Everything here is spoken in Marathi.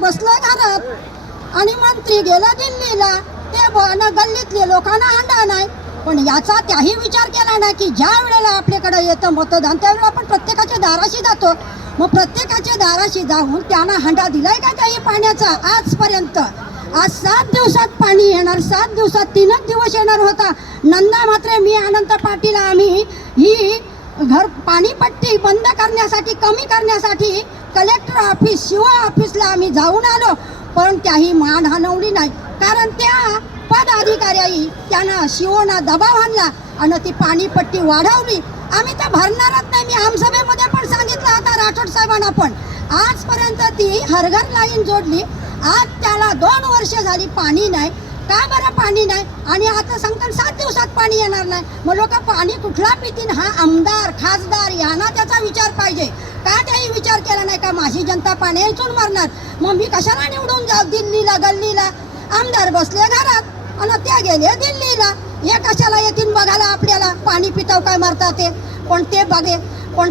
बसलं घरात आणि मंत्री गेला दिल्लीला, ते गल्लीतले लोकांना हंडा नाही. पण याचा त्याही विचार केला नाही की ज्या वेळेला आपल्याकडे येतं मतदान त्यावेळेला आपण प्रत्येकाच्या दाराशी जातो. मग प्रत्येकाच्या दाराशी जाऊन त्यांना हंडा दिलाय का काही पाण्याचा आजपर्यंत? आज 7 दिवसात पाणी येणार, 7 दिवसात 3च दिवस येणार होता. नंदा मात्र मी अनंत पाटील आम्ही ही पाणीपट्टी बंद करण्यासाठी, कमी करण्यासाठी कलेक्टर ऑफिस, शिव ऑफिसला आम्ही जाऊन आलो, पण त्याही मान हलवली नाही. कारण त्या पदाधिकारी त्यांना शिवना दबाव आणला आणि ती पाणीपट्टी वाढवली. आम्ही तर भरणारच नाही. मी आमसभेमध्ये पण सांगितलं होतं राठोड साहेबांना, पण आजपर्यंत ती हरघर लाईन जोडली. आज त्याला 2 वर्ष झाली पाणी नाही. का बरं पाणी नाही? आणि आता सांगतात 7 दिवसात पाणी येणार नाही. मग लोक पाणी कुठला पितील? हा आमदार खासदार यांना त्याचा विचार पाहिजे. का त्याही विचार केला नाही का माझी जनता पाणी इचून मरणार, मग मी कशाला निवडून जाऊ दिल्लीला गल्लीला? आमदार बसले घरात आणि त्या गेले दिल्लीला. हे कशाला येतील बघायला आपल्याला पाणी पिताव काय मरतात ते? पण ते बघे